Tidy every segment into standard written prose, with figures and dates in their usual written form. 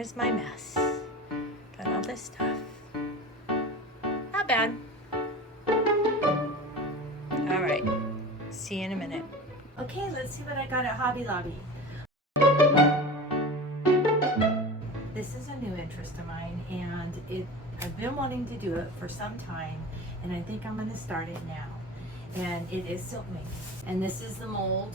here's my mess. Got all this stuff. Not bad. All right, see you in a minute. Okay, let's see what I got at Hobby Lobby. This is a new interest of mine, and I've been wanting to do it for some time, and I think I'm going to start it now. And it is silk making. And this is the mold,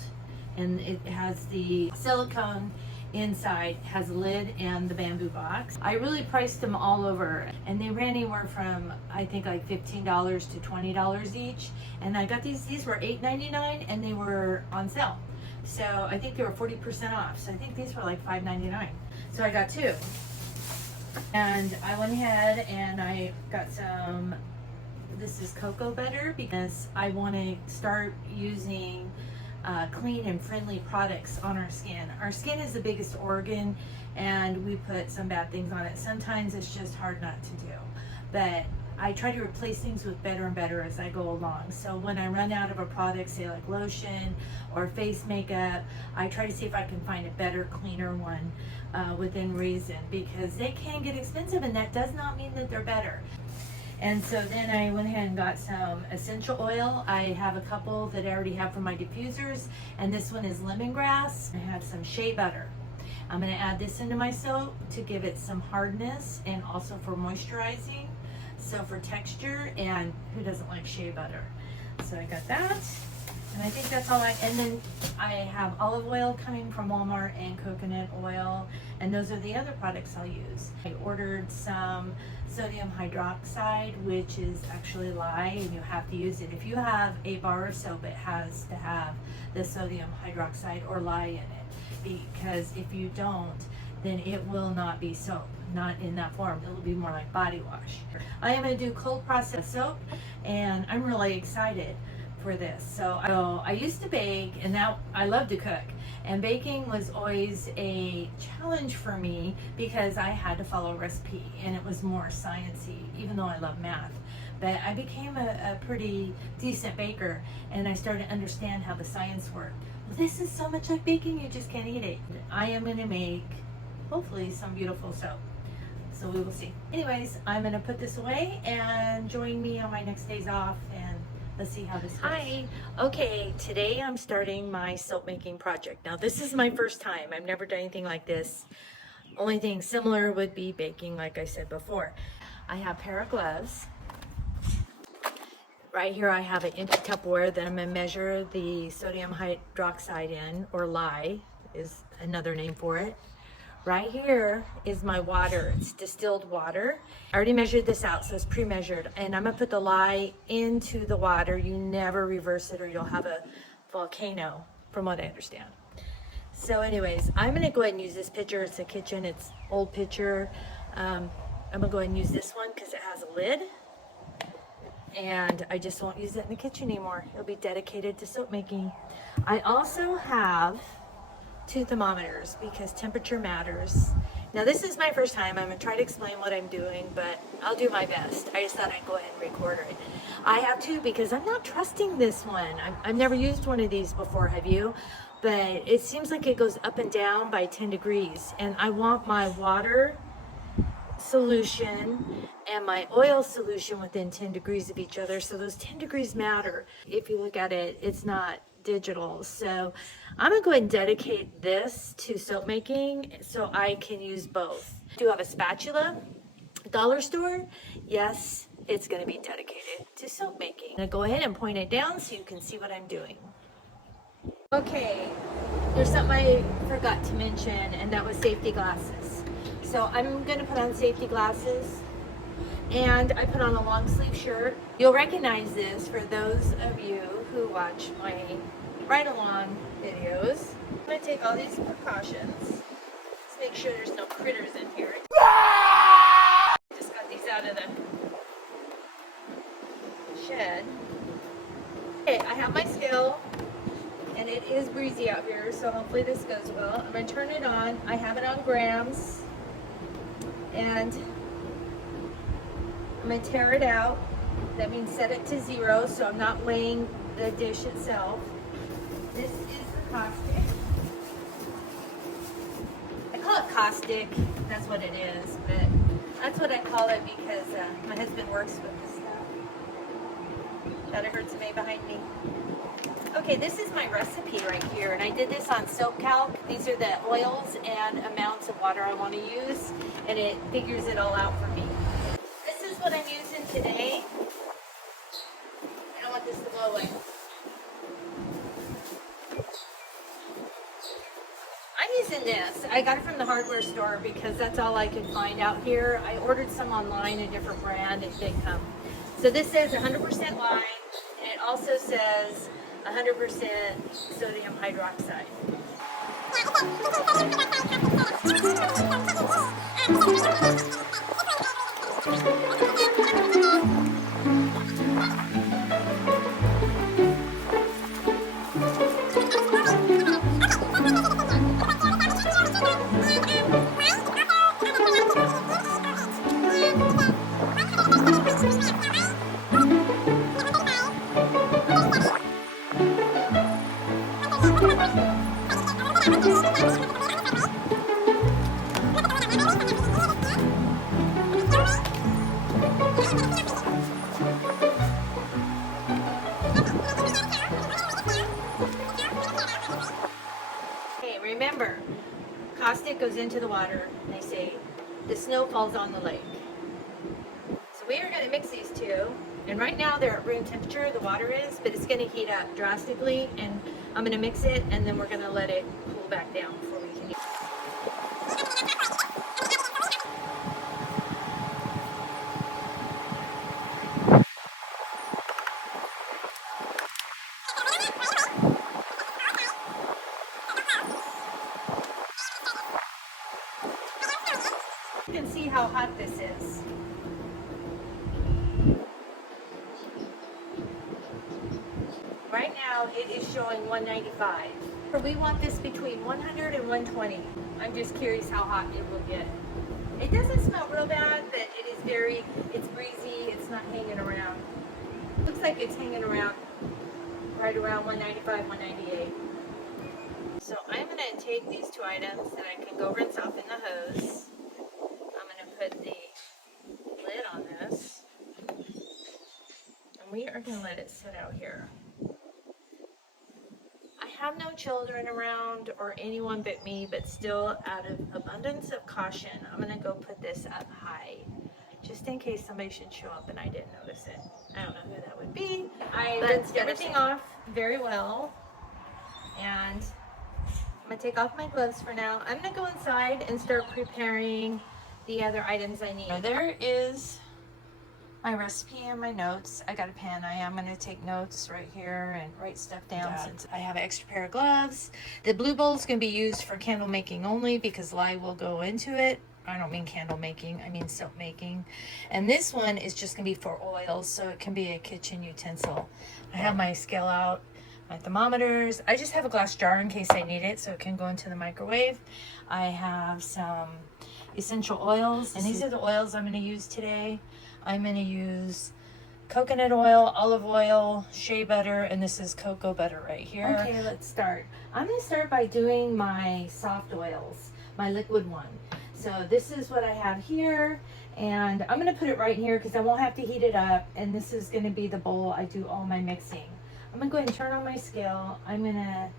and it has the silicone inside, has a lid and the bamboo box. I really priced them all over, and they ran anywhere from I think like $15 to $20 each. And I got these were $8.99 and they were on sale. So I think they were 40% off. So I think these were like $5.99. So I got two. And I went ahead and I got some, this is cocoa butter, because I want to start using clean and friendly products on our skin. Our skin is the biggest organ, and we put some bad things on it. Sometimes it's just hard not to do, but I try to replace things with better and better as I go along. So when I run out of a product, say like lotion or face makeup, I try to see if I can find a better, cleaner one within reason, because they can get expensive, and that does not mean that they're better. And so then I went ahead and got some essential oil. I have a couple that I already have for my diffusers, and this one is lemongrass. I have some shea butter. I'm going to add this into my soap to give it some hardness and also for moisturizing, so for texture, and who doesn't like shea butter? So I got that, and I think that's all and then I have olive oil coming from Walmart and coconut oil, and those are the other products I'll use. I ordered some sodium hydroxide, which is actually lye, and you have to use it. If you have a bar of soap, it has to have the sodium hydroxide or lye in it, because if you don't, then it will not be soap, not in that form. It'll be more like body wash. I am going to do cold process soap, and I'm really excited for this. So I used to bake, and now I love to cook, and baking was always a challenge for me because I had to follow a recipe, and it was more sciencey, even though I love math. But I became a pretty decent baker, and I started to understand how the science worked. Well, this is so much like baking, you just can't eat it. I am going to make hopefully some beautiful soap, so we will see. Anyways, I'm going to put this away, and join me on my next days off, and let's see how this goes. Hi. Okay, today I'm starting my soap making project. Now this is my first time. I've never done anything like this. Only thing similar would be baking, like I said before. I have a pair of gloves. Right here I have an empty Tupperware that I'm going to measure the sodium hydroxide in, or lye is another name for it. Right here is my water. It's distilled water. I already measured this out, so it's pre-measured. And I'm gonna put the lye into the water. You never reverse it or you'll have a volcano, from what I understand. So anyways, I'm gonna go ahead and use this pitcher. It's a kitchen, it's old pitcher. I'm gonna go ahead and use this one because it has a lid. And I just won't use it in the kitchen anymore. It'll be dedicated to soap making. I also have 2 thermometers because temperature matters. Now this is my first time. I'm gonna try to explain what I'm doing, but I'll do my best. I just thought I'd go ahead and record it. I have 2 because I'm not trusting this one. I've never used one of these before, have you? But it seems like it goes up and down by 10 degrees, and I want my water solution and my oil solution within 10 degrees of each other, so those 10 degrees matter. If you look at it, it's not digital. So I'm gonna go ahead and dedicate this to soap making so I can use both. I do have a spatula, dollar store. Yes, it's gonna be dedicated to soap making. I'm gonna go ahead and point it down so you can see what I'm doing. Okay, there's something I forgot to mention, and that was safety glasses. So I'm gonna put on safety glasses, and I put on a long sleeve shirt. You'll recognize this for those of you who watch my ride along videos. I'm gonna take all these precautions. Let's make sure there's no critters in here. Just got these out of the shed. Okay, I have my scale, and it is breezy out here, so hopefully this goes well. I'm gonna turn it on. I have it on grams, and I'm gonna tear it out. That means set it to 0, so I'm not weighing the dish itself. This is the caustic. I call it caustic. That's what it is, but that's what I call it because my husband works with this stuff. That hurts me behind me. Okay, this is my recipe right here, and I did this on Silk Calc. These are the oils and amounts of water I want to use, and it figures it all out for me. This is what I'm using today. I don't want this to blow away. I'm using this. I got it from the hardware store because that's all I could find out here. I ordered some online, a different brand, and they come. So this says 100% lime, and it also says 100% sodium hydroxide. Okay, remember, caustic goes into the water, and they say the snow falls on the lake. So we are going to mix these two, and right now they're at room temperature, the water is, but it's going to heat up drastically, and I'm going to mix it, and then we're going to let it cool back down before we can use it. You can see how hot this is. Right now it is showing 195. We want this between 100 and 120. I'm just curious how hot it will get. It doesn't smell real bad, but it is it's breezy, it's not hanging around. Looks like it's hanging around right around 195, 198. So I'm going to take these two items that I can go rinse off in the hose. I'm going to put the lid on this, and we are going to let it sit out here. I have no children around or anyone but me, but still out of abundance of caution, I'm going to go put this up high, just in case somebody should show up and I didn't notice it. I don't know who that would be. I rinsed everything off very well, and I'm going to take off my gloves for now. I'm going to go inside and start preparing the other items I need. There is my recipe and my notes. I got a pen. I am going to take notes right here and write stuff down since I have an extra pair of gloves. The blue bowl is going to be used for candle making only because lye will go into it. I don't mean candle making, I mean soap making. And this one is just going to be for oils, so it can be a kitchen utensil. I have my scale out, my thermometers. I just have a glass jar in case I need it, so it can go into the microwave. I have some essential oils, and these are the oils I'm going to use today. I'm going to use coconut oil, olive oil, shea butter, and this is cocoa butter right here. Okay, let's start. I'm going to start by doing my soft oils, my liquid one. So this is what I have here, and I'm going to put it right here because I won't have to heat it up, and this is going to be the bowl I do all my mixing. I'm going to go ahead and turn on my scale. I'm going to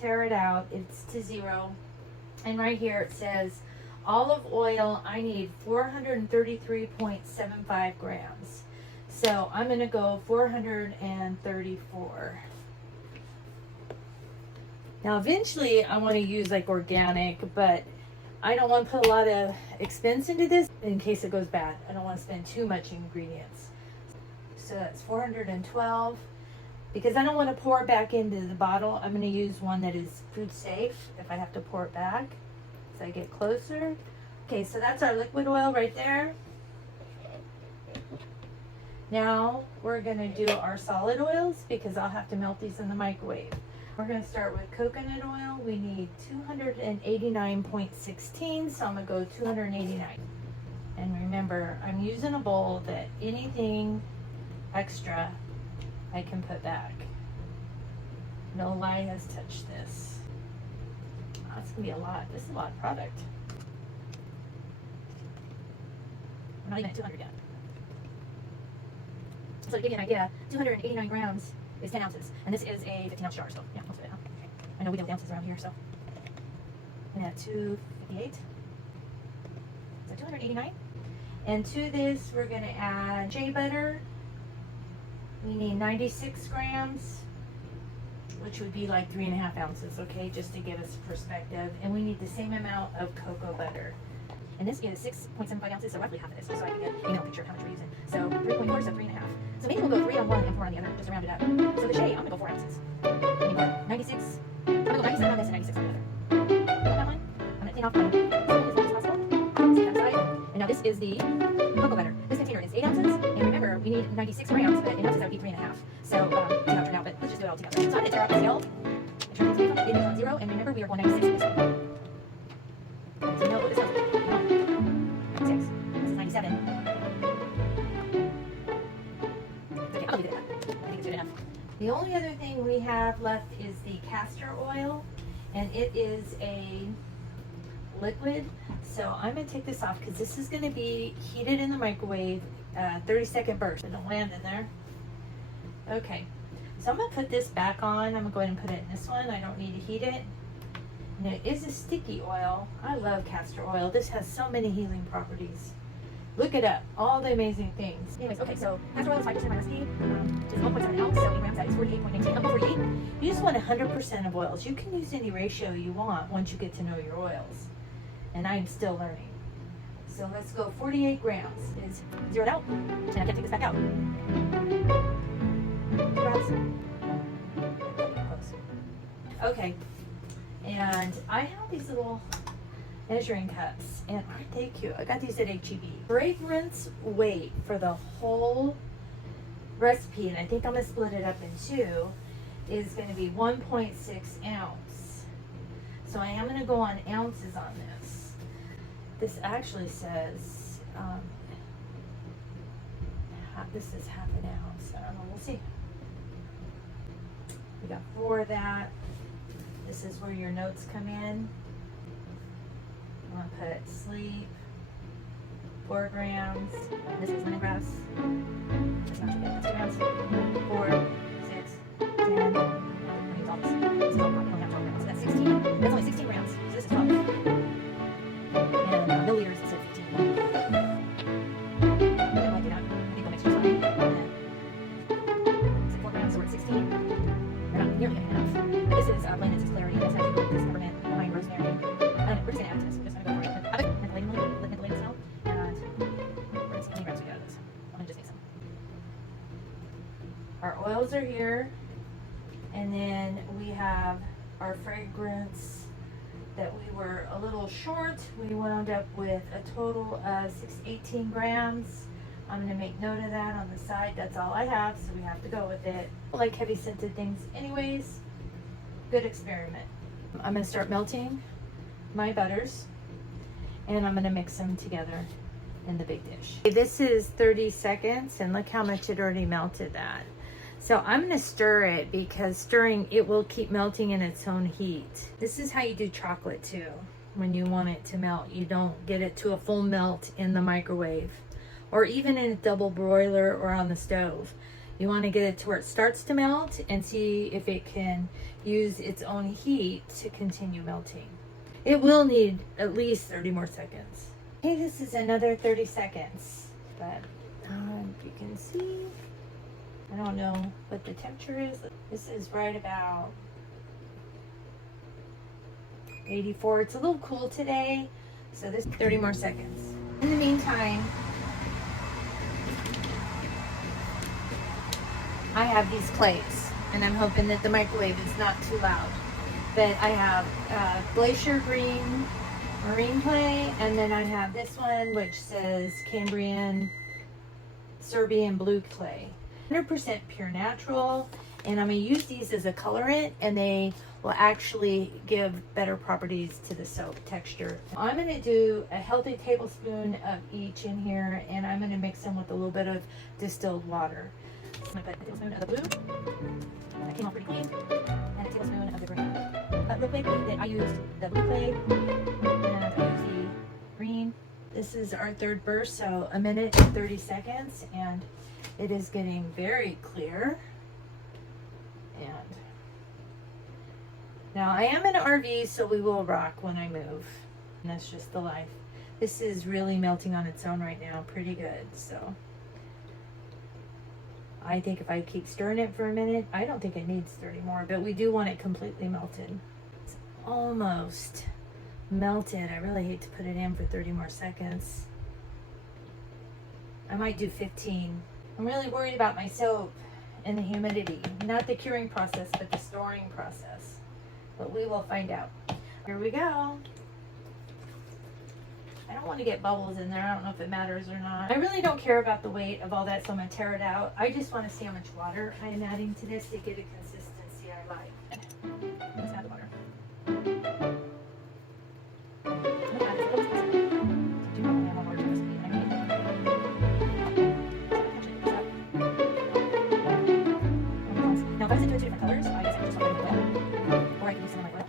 tear it out. It's to 0, and right here it says olive oil, I need 433.75 grams. So I'm going to go 434. Now eventually I want to use like organic, but I don't want to put a lot of expense into this in case it goes bad. I don't want to spend too much ingredients. So that's 412. Because I don't want to pour it back into the bottle, I'm going to use one that is food safe if I have to pour it back. I get closer. Okay, so that's our liquid oil right there. Now we're going to do our solid oils because I'll have to melt these in the microwave. We're going to start with coconut oil. We need 289.16, so I'm going to go 289. And remember, I'm using a bowl that anything extra I can put back. No lye has touched this. That's gonna be a lot. This is a lot of product. not even at 200 yet. So to give you an idea, 289 grams is 10 ounces, and this is a 15 ounce jar, so yeah, most of it, huh? I know we deal with ounces around here, so. And at 258, so 289. And to this, we're gonna add shea butter. We need 96 grams, which would be like 3.5 ounces, okay, just to give us perspective. And we need the same amount of cocoa butter. And this is 6.75 ounces, so roughly half of this, just so I can get a picture of how much we're using. So 3.4, so 3.5. So maybe we'll go 3 on one and 4 on the other, just to round it up. So the shea, I'm gonna go 4 ounces. 96, I'm gonna go 97 on this and 96 on the other. Got that one? I'm gonna clean off my spoon as much as possible. See that side? And now this is the cocoa butter. This container is 8 ounces, and remember, we need 96 grams, but in ounces that would be 3.5. So, see how it turned out, but let's just do it all together. So I'm gonna tear off the scale, and turn it into it is on 0, and remember, we are 196 in this one. So you know what this tells me. 96. This is 97. Okay, I'll leave it at that. I think it's good enough. The only other thing we have left is the castor oil, and it is a liquid. So I'm going to take this off because this is going to be heated in the microwave, 30-second burst. It don't land in there. Okay, so I'm going to put this back on. I'm going to go ahead and put it in this one. I don't need to heat it. And it is a sticky oil. I love castor oil. This has so many healing properties. Look it up. All the amazing things. Anyways, okay, so castor oil is 5% of my recipe. It's 1.7 ounce, 70 grams. That is 48.19. I'm 48. You just want 100% of oils. You can use any ratio you want once you get to know your oils. And I'm still learning. So let's go 48 grams. Is zeroed out. And I can take this back out. 2 grams. Okay. And I have these little measuring cups, and aren't they cute? I got these at HEB. Fragrance weight for the whole recipe, and I think I'm gonna split it up in 2, is gonna be 1.6 ounce. So I am gonna go on ounces on this. This actually says, this is half an ounce. I don't know, we'll see. We got 4 of that. This is where your notes come in. I'm gonna put sleep, 4 grams. This is lemongrass. That's not too bad. That's 2 grams. 4, 6, 10. I'm gonna use all this. It's still probably only have 12 grams. So that's 16. That's only 16 grams. So this is 12. And milliliters is 15. I don't like it out. I think we'll mix it fine. Is it 4 grams? So we're at 16. We're not nearly enough. But this is blended since clarity. This has to do with this peppermint, lime, rosemary. We're just gonna add to this. We're just gonna go for it. Let the lady smell. And we're gonna see how many grams we got of this. I'm gonna just make some. Our oils are here, and then we have our fragrance that we were a little short. We wound up with a total of 18 grams. I'm gonna make note of that on the side. That's all I have, so we have to go with it. I like heavy scented things anyways. Good experiment. I'm gonna start melting my butters, and I'm gonna mix them together in the big dish. This is 30 seconds, and look how much it already melted that. So I'm gonna stir it, because stirring it will keep melting in its own heat. This is how you do chocolate too. When you want it to melt, you don't get it to a full melt in the microwave, or even in a double broiler or on the stove. You want to get it to where it starts to melt and see if it can use its own heat to continue melting. It will need at least 30 more seconds. Okay, this is another 30 seconds, but you can see, I don't know what the temperature is. This is right about 84. It's a little cool today, so this 30 more seconds. In the meantime, I have these plates, and I'm hoping that the microwave is not too loud. But I have Glacier Green Marine Clay, and then I have this one which says Cambrian Serbian Blue Clay. 100% pure natural, and I'm going to use these as a colorant, and they will actually give better properties to the soap texture. I'm going to do a healthy tablespoon of each in here, and I'm going to mix them with a little bit of distilled water. I'm going to put a tablespoon of the blue, that came out pretty clean, and a tablespoon of the green. Real quick, that I used the blue clay, and I used the green, This is our third burst, so 1 minute and 30 seconds, and it is getting very clear. And now I am in an RV, so we will rock when I move. And that's just the life. This is really melting on its own right now, pretty good. So I think if I keep stirring it for a minute, I don't think it needs 30 more, but we do want it completely melted. It's almost melted. I really hate to put it in for 30 more seconds. I might do 15. I'm really worried about my soap and the humidity, not the curing process, but the storing process. But we will find out. Here we go. I don't want to get bubbles in there. I don't know if it matters or not. I really don't care about the weight of all that, so I'm going to tear it out. I just want to see how much water I'm adding to this to get a consistency I like. Let's add the water. Now, if I was to do it two different colors, I guess I could just put it in oil, or I can use some of my oil.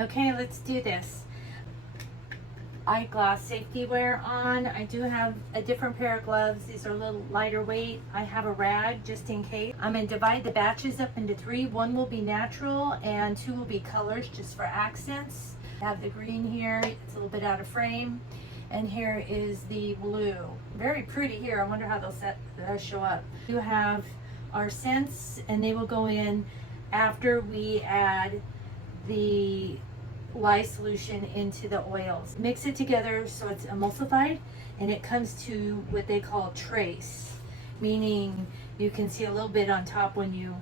Okay, let's do this. Eyeglass safety wear on. I do have a different pair of gloves. These are a little lighter weight. I have a rag just in case. I'm going to divide the batches up into 3. 1 will be natural and 2 will be colors just for accents. I have the green here. It's a little bit out of frame. And here is the blue. Very pretty here. I wonder how they'll show up. You have our scents, and they will go in after we add the lye solution into the oils. Mix it together so it's emulsified, and it comes to what they call trace, meaning you can see a little bit on top when you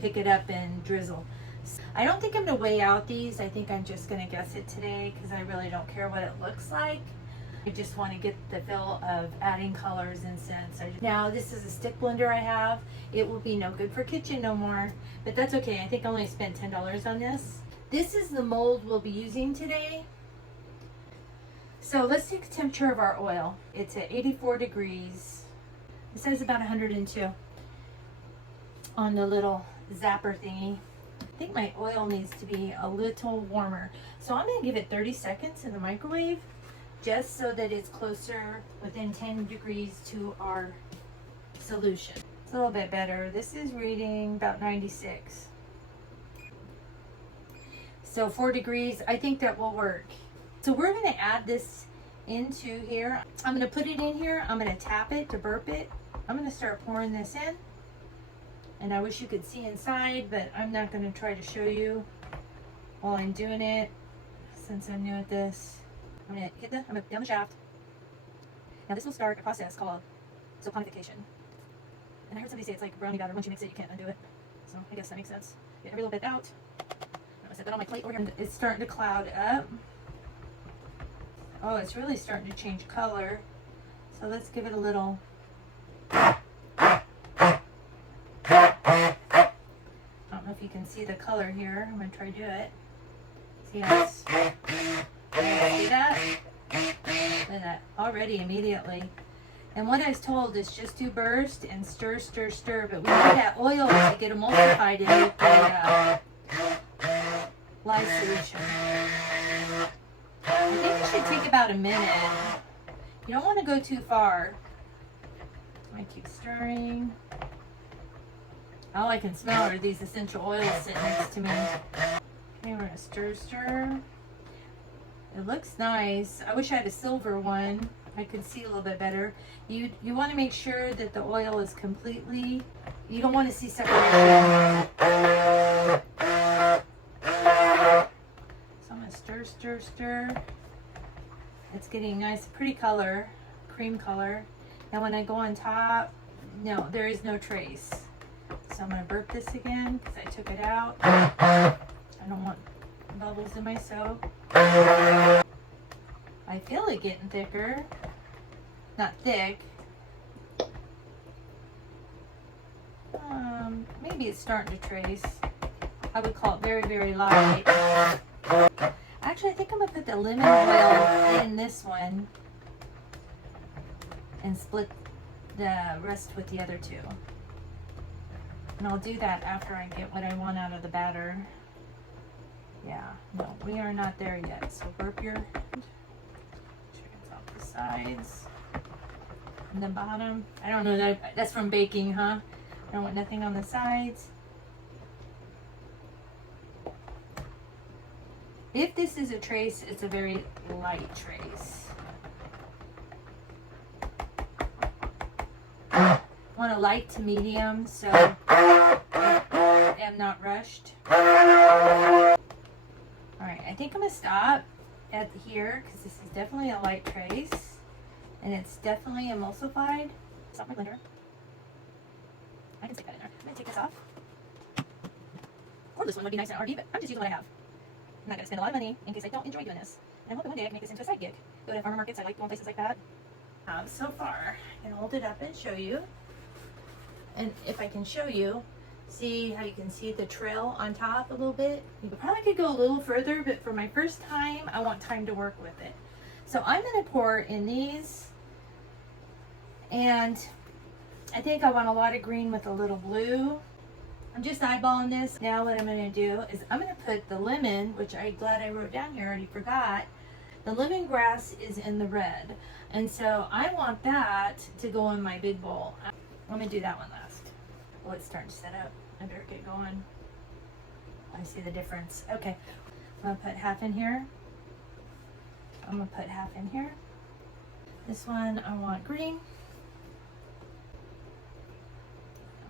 pick it up and drizzle. I don't think I'm going to weigh out these. I think I'm just going to guess it today because I really don't care what it looks like. I just want to get the feel of adding colors and scents. Now this is a stick blender I have. It will be no good for kitchen no more, but that's okay. I think I only spent $10 on this. This is the mold we'll be using today. So let's take the temperature of our oil. It's at 84 degrees. It says about 102 on the little zapper thingy. I think my oil needs to be a little warmer. So I'm going to give it 30 seconds in the microwave just so that it's closer within 10 degrees to our solution. It's a little bit better. This is reading about 96. So 4 degrees, I think that will work. So we're going to add this into here. I'm going to put it in here. I'm going to tap it to burp it. I'm going to start pouring this in. And I wish you could see inside, but I'm not going to try to show you while I'm doing it since I'm new at this. I'm going to hit I'm going to down the shaft. Now this will start a process called saponification. And I heard somebody say it's like brownie batter. Once you mix it, you can't undo it. So I guess that makes sense. Get every little bit out. Set that on my plate over here. It's starting to cloud up. Oh, it's really starting to change color. So let's give it a little. I don't know if you can see the color here. I'm going to try to do it. See how it's. See that? Look at that. Already immediately. And what I was told is just do burst and stir, stir, stir. But we need that oil to get emulsified in with the lye solution. I think it should take about a minute. You don't want to go too far. I keep stirring. All I can smell are these essential oils sitting next to me. Okay, we're going to stir, stir. It looks nice. I wish I had a silver one. I could see a little bit better. You want to make sure that the oil is completely, you don't want to see separation. Stir, stir, stir. It's getting nice, pretty color, cream color. Now when I go on top, no, there is no trace. So I'm going to burp this again because I took it out. I don't want bubbles in my soap. I feel it getting thicker. Not thick. maybe it's starting to trace. I would call it very, very light. Actually, I think I'm gonna put the lemon oil in this one and split the rest with the other two. And I'll do that after I get what I want out of the batter. Yeah, no, we are not there yet. So burp your chickens off the sides and the bottom. I don't know, that's from baking, huh? I don't want nothing on the sides. If this is a trace, it's a very light trace. Want a light to medium, so I am not rushed. Alright, I think I'm going to stop at here because this is definitely a light trace and it's definitely emulsified. Stop my blender. I can stick that in there. I'm going to take this off. Or this one would be nice and RV, but I'm just using what I have. I'm not going to spend a lot of money in case I don't enjoy doing this. And I'm hoping one day I can make this into a side gig. Go to farmer markets, I like going places like that. So far, I can hold it up and show you. And if I can show you, see how you can see the trail on top a little bit? You probably could go a little further, but for my first time, I want time to work with it. So I'm going to pour in these. And I think I want a lot of green with a little blue. I'm just eyeballing this. Now what I'm going to do is I'm going to put the lemon, which I'm glad I wrote down here, I already forgot. The lemongrass is in the red. And so I want that to go in my big bowl. I'm going to do that one last. Oh, it's starting to set up. I better get going. I see the difference. Okay. I'm going to put half in here. I'm going to put half in here. This one I want green. I'm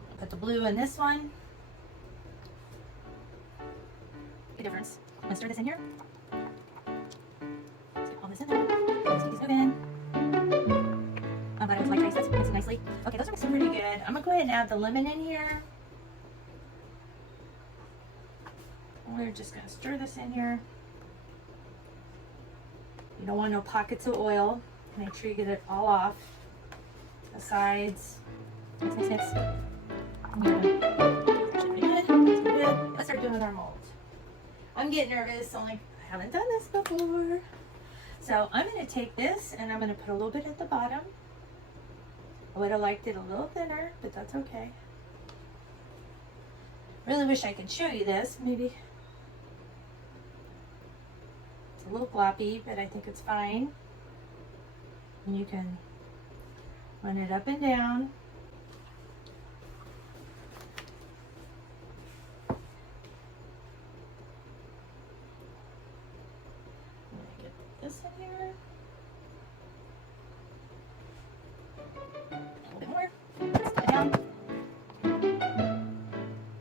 going to put the blue in this one. The difference. I'm going to stir this in here. Stick all this in there. Let's keep this moving. I'm glad it was light trace. That's mixing nicely. Okay, those are mixing pretty good. I'm going to go ahead and add the lemon in here. We're just going to stir this in here. You don't want no pockets of oil. Make sure you get it all off the sides. Mix, mix, mix. Actually pretty good. That's pretty good. Let's start doing our mold. I'm getting nervous. I haven't done this before. So I'm going to take this and I'm going to put a little bit at the bottom. I would have liked it a little thinner, but that's okay. Really wish I could show you this. Maybe it's a little gloppy, but I think it's fine. And you can run it up and down. I'm going to get this in here. A little bit more. Step it down. I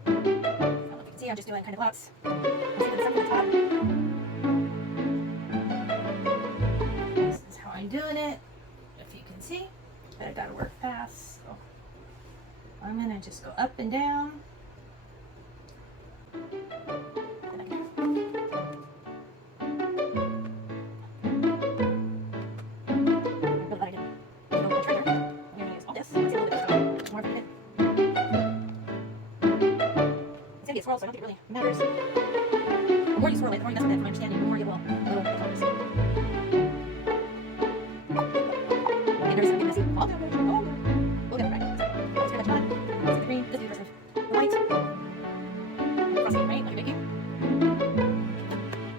don't know if you can see, I'm just doing kind of lots. Let's see what's up at the top. This is how I'm doing it, if you can see. But I gotta work fast, so I'm gonna just go up and down. Swirl, so I don't think it really matters. The more you swirl it, the more you mess with it, from my understanding, the more you will colors. Okay, there's something messy. All down, all down. We'll get it right. So, let's get that done. Let's get the green. Let's do the rest of the white. Frosting, right? Like you're baking.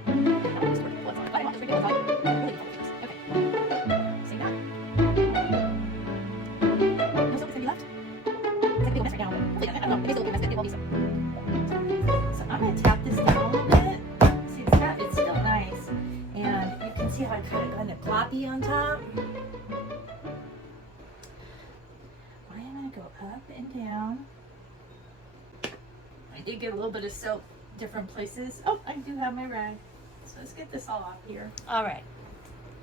Now, just work. Let's on. I want this really good. Really good colors. Okay. See that? No soap is going to be left. It's like a big mess right now. Hopefully, I don't know. It is a little mess, but it will be so. So I'm going to tap this down a little bit. See, it's still nice. And you can see how I kind of gloppy on top. I'm going to go up and down. I did get a little bit of soap different places. Oh, I do have my rag. So let's get this all off here. All right.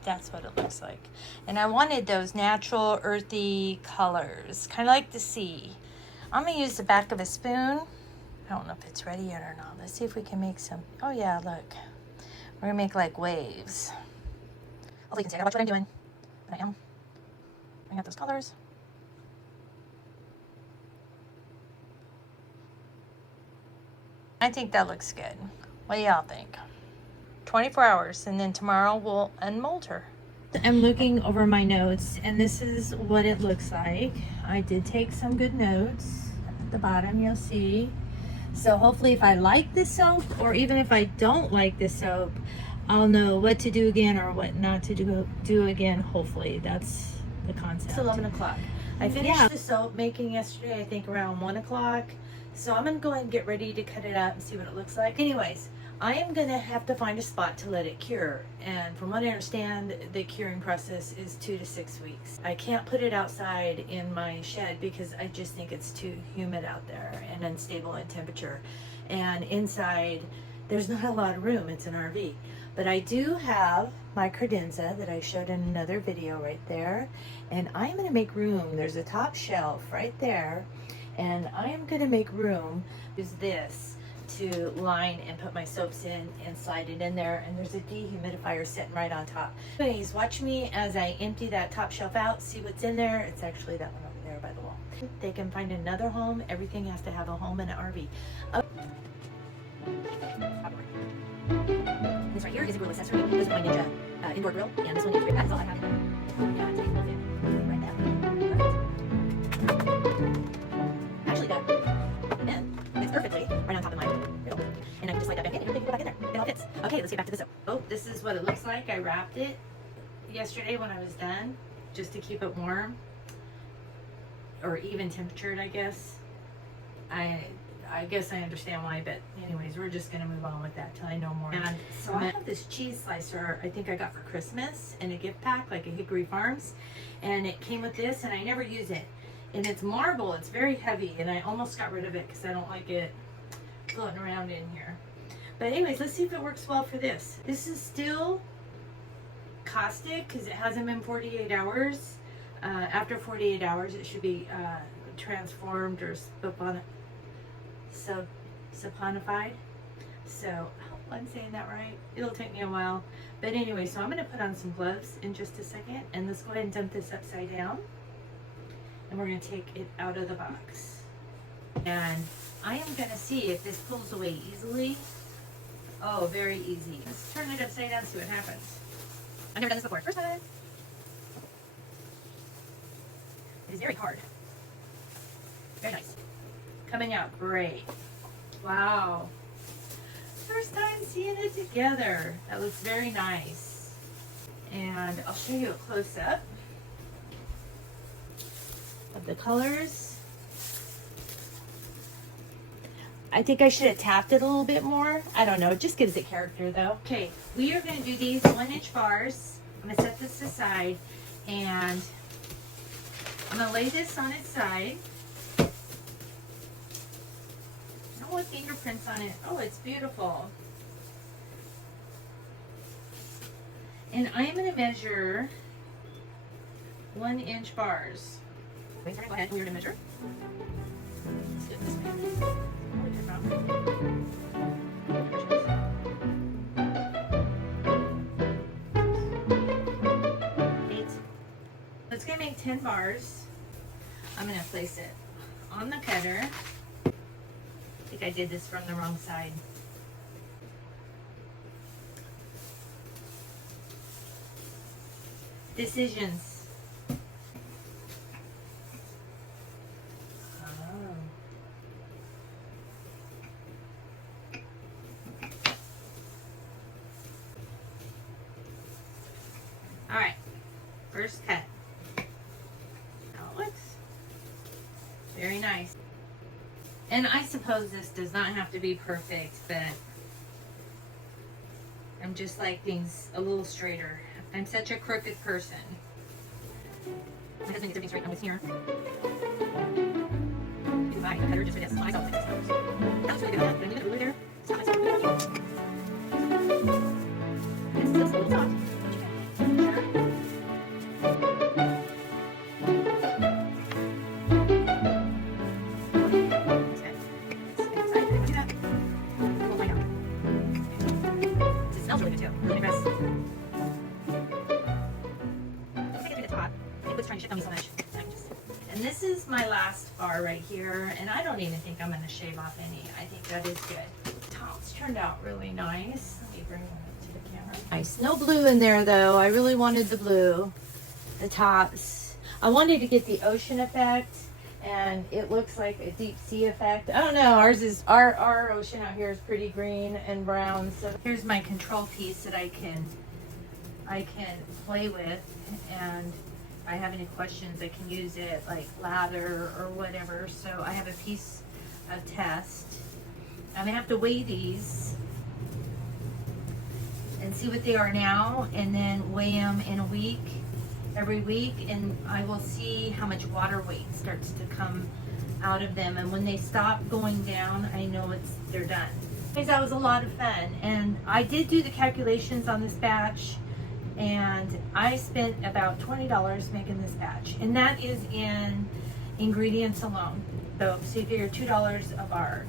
That's what it looks like. And I wanted those natural earthy colors, kind of like the sea. I'm going to use the back of a spoon. I don't know if it's ready yet or not. Let's see if we can make some. Oh yeah, look. We're gonna make like waves. Hopefully you can see I gotta watch what I'm doing. But I am. Bring out those colors. I think that looks good. What do y'all think? 24 hours, and then tomorrow we'll unmold her. I'm looking over my notes, and this is what it looks like. I did take some good notes. At the bottom, you'll see. So hopefully if I like this soap, or even if I don't like this soap, I'll know what to do again or what not to do again. Hopefully that's the concept. It's 11 o'clock. I finished the soap making yesterday, I think around 1 o'clock. So I'm gonna go ahead and get ready to cut it up and see what it looks like. Anyways, I am gonna have to find a spot to let it cure. And from what I understand, the curing process is 2 to 6 weeks. I can't put it outside in my shed because I just think it's too humid out there and unstable in temperature. And inside, there's not a lot of room, it's an RV. But I do have my credenza that I showed in another video right there. And I'm gonna make room. There's a top shelf right there. And I am gonna make room, use this to line and put my soaps in and slide it in there. And there's a dehumidifier sitting right on top. Anyways, watch me as I empty that top shelf out, see what's in there. It's actually that one over there by the wall. They can find another home. Everything has to have a home and an RV. This right here is a grill accessory. This is my Ninja indoor grill, and this one is that's all I have. Yeah, take a look at right now. Actually, that fits perfectly right on top of my grill, and I can just slide that back in. And everything can go back in there. It all fits. Okay, let's get back to the soap. Oh, this is what it looks like. I wrapped it yesterday when I was done, just to keep it warm or even temperatured, I guess. I guess I understand why, but anyways, we're just gonna move on with that till I know more. And so I have this cheese slicer I think I got for Christmas in a gift pack, like a Hickory Farms, and it came with this, and I never use it. And it's marble, it's very heavy, and I almost got rid of it because I don't like it floating around in here. But anyways, let's see if it works well for this. This is still caustic because it hasn't been 48 hours. After 48 hours, it should be transformed or saponified. So I hope I'm saying that right. It'll take me a while. But anyway, so I'm going to put on some gloves in just a second, and let's go ahead and dump this upside down. And we're going to take it out of the box. And I am going to see if this pulls away easily. Oh, very easy. Let's turn it upside down and see what happens. I've never done this before. First time. It is very hard. Very nice. Coming out great. Wow. First time seeing it together. That looks very nice. And I'll show you a close-up of the colors. I think I should have tapped it a little bit more. I don't know. It just gives it character though. Okay, we are going to do these 1-inch bars. I'm going to set this aside, and I'm going to lay this on its side. With fingerprints on it. Oh, it's beautiful. And I'm going to measure 1-inch bars. Wait, go ahead. We're going to measure. Let's do it this way. It's going to make 10 bars. I'm going to place it on the cutter. I think I did this from the wrong side. Decisions. Oh. All right, first cut. Now it looks very nice. And I suppose this does not have to be perfect, but I'm just like things a little straighter. I'm such a crooked person. My husband gets everything straight, I'm with here. You can buy a cutter just for this. I saw $6. That looks really good. But I need a ruler there. It's not myself. This looks a little soft. Sure. And this is my last bar. are right here, and I don't even think I'm going to shave off any. I think that is good. Tops turned out really nice. Let me bring one up to the camera. Nice. No blue in there though. I really wanted the blue. The tops. I wanted to get the ocean effect, and it looks like a deep sea effect. I don't know. Ours is our ocean out here is pretty green and brown. So here's my control piece that I can play with, and if I have any questions, I can use it like lather or whatever. So I have a piece of test. I'm gonna have to weigh these and see what they are now, and then weigh them in a week, every week, and I will see how much water weight starts to come out of them. And when they stop going down, I know they're done. Guys, that was a lot of fun, and I did do the calculations on this batch, and I spent about $20 making this batch, and that is in ingredients alone. So you figure $2 a bar.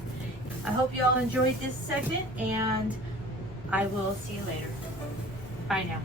I hope you all enjoyed this segment, and I will see you later. Bye now.